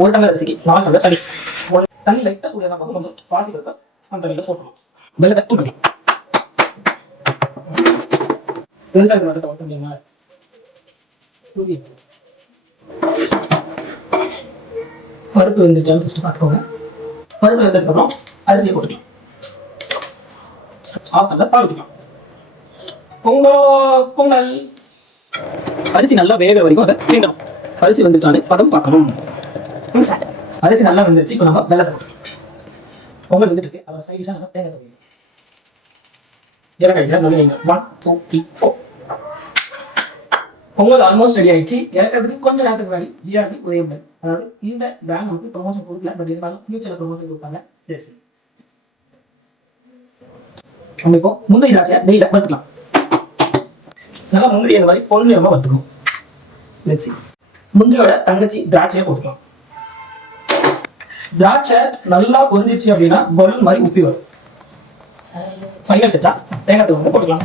ஒரு டம்ளர் அரிசிக்கு 4 டம்ளர் தண்ணி. தண்ணி லைட்டா சூடாக கொஞ்சம் பாசி இருக்க அந்த தண்ணியில் போட்டணும். வெள்ளத்தை தூக்கணும். விவசாய மட்டும் ஓட்ட முடியுமா? பருப்பு வெந்துச்சான்னு ஃபஸ்ட்டு பார்த்துக்கோங்க. பருப்பு வெந்ததுக்கப்புறம் அரிசியை போட்டுக்கலாம். ஆஃப் பண்ண பால் ஊற்றிக்கலாம். பொங்கல் அரிசி நல்லா வேகிற வரைக்கும் அதை வேகணும். அரிசி வந்துச்சானே பதம் பார்க்கணும். அரிசி நல்லா வந்துருச்சு. இப்போ நம்ம வெள்ளத்தை போட்டுக்கலாம். பொங்கல் வந்துட்டு இருக்கு. அதை சைடிஷாக நம்ம தேங்காய் தூவி இறக்கடிக்கிற நுழைங்க. 1 2 3 4 பொங்கல் ஆல்மோஸ்ட் ரெடி ஆயிடுச்சு. இறக்கிறதுக்கு கொஞ்சம் நேரத்துக்கு முன்னாடி ஜிஆர்பி உதயம்பல், அதாவது இந்த பேங்க் நமக்கு ப்ரொமோஷன் கொடுக்கல, பட் இருந்தாலும் ஃபியூச்சர்ல ப்ரொமோஷன் கொடுப்பாங்க. நம்ம இப்போ முந்திரி திராட்சையை நெய்யில வறுத்துக்கலாம். நல்லா முந்திரி அந்த மாதிரி பொண்ணு ரொம்ப வறுத்துக்கணும். முந்திரியோட தங்கச்சி திராட்சையை போட்டுக்கலாம். திராட்சை நல்லா பொரிஞ்சிச்சு அப்படின்னா பலூன் மாதிரி உப்பி வரும். ஃபைனல் டச்சா தேங்காய் தூள் போட்டுக்கலாம்.